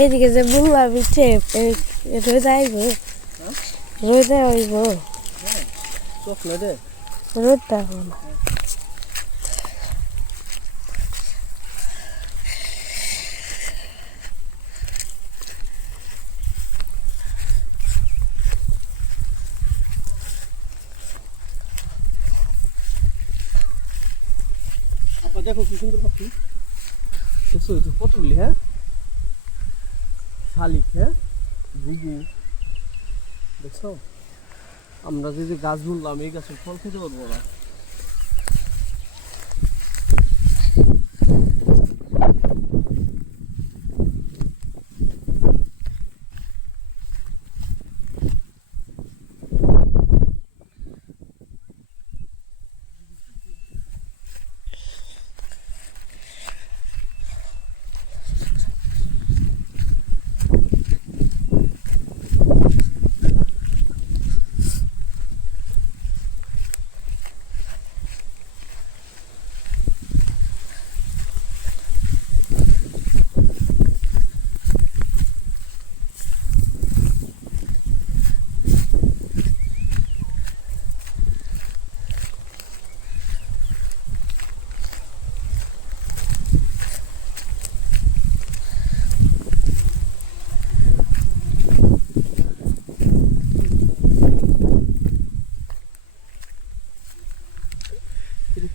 এইদিকে যে বুল্লা বিচ্ছে রোদা আইব রোদা আইব রোদটা হল দেখো কি সুন্দর পাখি দেখছো তো কতগুলি হ্যাঁ শালিক হ্যাঁ ঘুঘু দেখছো আমরা যদি গাছ বুনলাম এই গাছের ফল খেতে পারবো না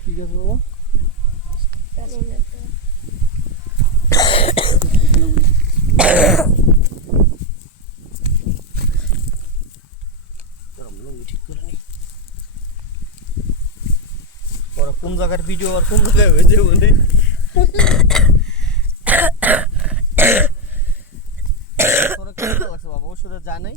কি গাছ বাবা কোন জায়গার ভিডিও আর কোন জায়গায় হয়েছে বলে লাগছে বাবা ওষুধ যায় নাই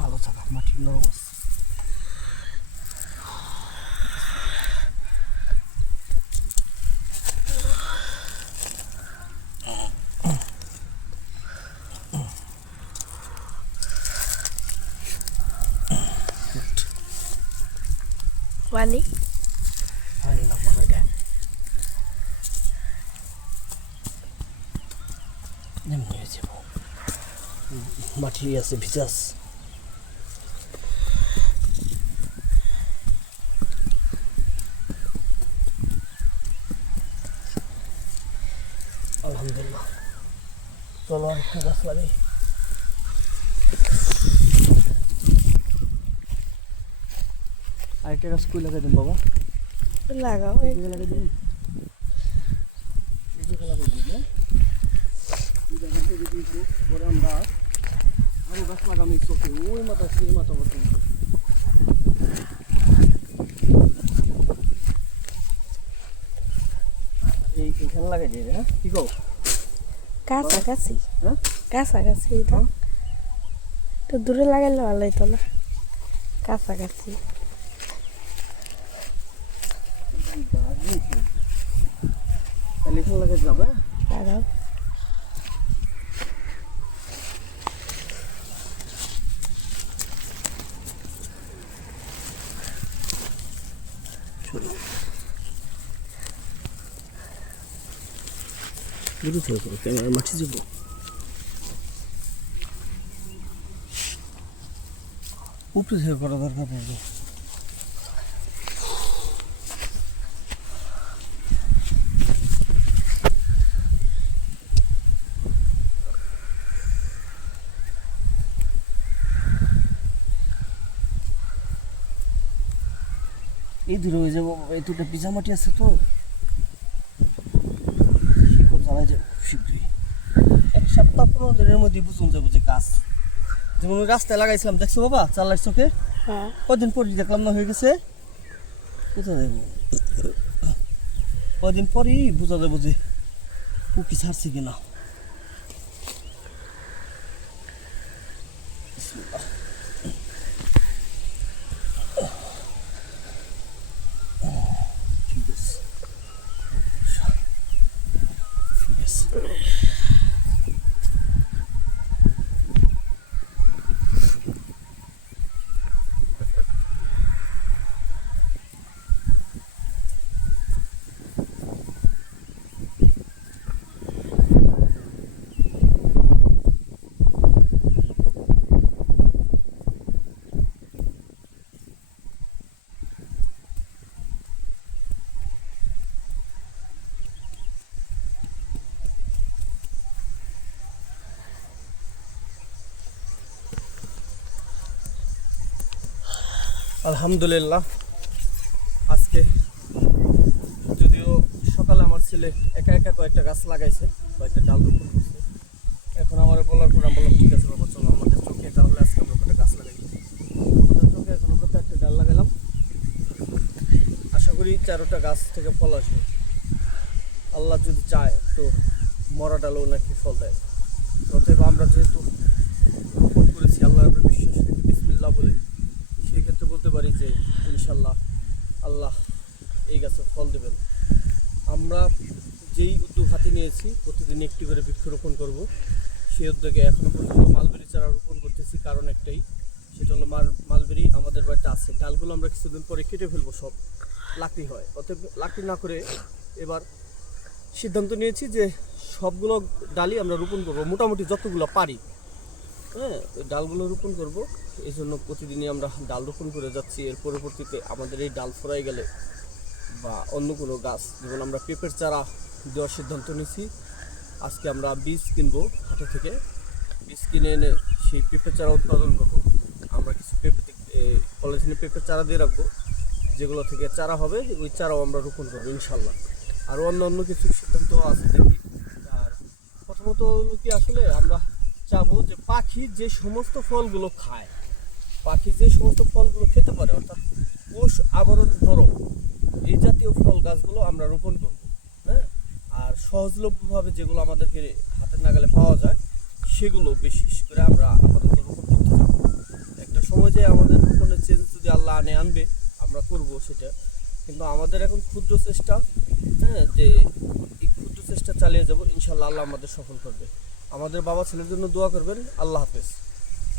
ভালো থাকা মাটির নরম আছে Wani? Wani nak makan dia. Namanya siapa? Mati ya sebijas. Alhamdulillah. Tolong tugas lagi. আরেকটা গাছ কই লাগাই দেন বাবা লাগাও এই লাগাই দিন এই যে লাগাই দিন না এই জায়গাতে যদি বড় আমরা আরো গাছ লাগানো ইচ্ছা ওই মাথা সেই মাথা বসে এইখানে লাগাই দিই হ্যাঁ কি কও কাছাকাছি হ্যাঁ কাছাকাছি এটা তো দূরে লাগাইলে ভালো হইতো না কাছাকাছি এখানে লাগাই দিলাম হ্যাঁ লাগাও দূরে থেকে করো ক্যামেরা মাটি যাব উপরে থেকে করা দরকার পড়বে এই দূরে হয়ে যাবো এই দুটো পিজা মাটি আছে তো শিকড় জ্বালাই যাবো শীঘ্রই 1 সপ্তাহ 15 দিনের মধ্যে বুঝুন যাবো যে গাছ যেমন রাস্তায় লাগাইছিলাম দেখছো বাবা চালার চোখে হ্যাঁ কদিন পর দেখলাম না হয়ে গেছে কোথায় যাবো কদিন পরেই বোঝা যাবে যে পুকি ছাড়ছে কিনা। ঠিক আছে, ঠিক আছে। আলহামদুলিল্লাহ, আজকে যদিও সকালে আমার ছেলে একা একা কয়েকটা গাছ লাগাইছে, কয়েকটা ডাল রোপণ করছে। এখন আমার বলার পর আমি বললাম ঠিক আছে বাবা, চলো আমাদের চোখে তাহলে আজকে আমরা কয়েকটা গাছ লাগাই। আমাদের চোখে এখন আমরা 4টা ডাল লাগালাম। আশা করি 4টা গাছ থেকে ফল আসবে। আল্লাহ যদি চায় তো মরা ডালও নাকি ফল দেয়। অতএব আমরা যেহেতু রোপণ করেছি আল্লাহর উপরে বিশ্বাস রেখে বিসমিল্লাহ বলে, সেই ক্ষেত্রে বলতে পারি যে ইনশাল্লাহ আল্লাহ এই গাছে ফল দেবেন। আমরা যেই উদ্যোগ হাতে নিয়েছি প্রতিদিন একটি করে বৃক্ষরোপণ করব, সেই উদ্যোগে এখনও পর্যন্ত মালবেরি চারা রোপণ করতেছি। কারণ একটাই, সেটা হলো মালবেরি আমাদের বাড়িতে আছে। ডালগুলো আমরা কিছুদিন পরে কেটে ফেলবো, সব লাকড়ি হয়। অতএব লাকড়ি না করে এবার সিদ্ধান্ত নিয়েছি যে সবগুলো ডালই আমরা রোপণ করবো, মোটামুটি যতগুলো পারি। হ্যাঁ, ওই ডালগুলো রোপণ করব। এই জন্য প্রতিদিনই আমরা ডাল রোপণ করে যাচ্ছি। এর পরবর্তীতে আমাদের এই ডাল ফরাই গেলে বা অন্য কোনো গাছ, যেমন আমরা পেঁপের চারা দেওয়ার সিদ্ধান্ত নিয়েছি। আজকে আমরা বীজ কিনবো হাটে থেকে, বীজ কিনে এনে সেই পেঁপের চারা উৎপাদন করব। আমরা কিছু পলিথিনে পেঁপের চারা দিয়ে রাখবো, যেগুলো থেকে চারা হবে ওই চারাও আমরা রোপণ করবো ইনশাল্লাহ। আর অন্য কিছু সিদ্ধান্ত আছে দেখি। আর প্রথমত কি আসলে আমরা চাবো যে পাখি যে সমস্ত ফলগুলো খায়, পাখি যে সমস্ত ফলগুলো খেতে পারে, অর্থাৎ কোষ আবরণ বরফ, এই জাতীয় ফল গাছগুলো আমরা রোপণ করব। হ্যাঁ, আর সহজলভ্যভাবে যেগুলো আমাদেরকে হাতের নাগালে পাওয়া যায় সেগুলো বিশেষ করে আমরা আপাতত রোপণ করতে যাব। একটা সময় যে আমাদের রোপণের চেঞ্জ যদি আল্লাহ আনবে আমরা করব সেটা, কিন্তু আমাদের এখন ক্ষুদ্র চেষ্টা, হ্যাঁ, যে এই ক্ষুদ্র চেষ্টা চালিয়ে যাব। ইনশাল্লাহ আল্লাহ আমাদের সফল করবে। আমাদের বাবা ছেলের জন্য দোয়া করবেন। আল্লাহ হাফেজ।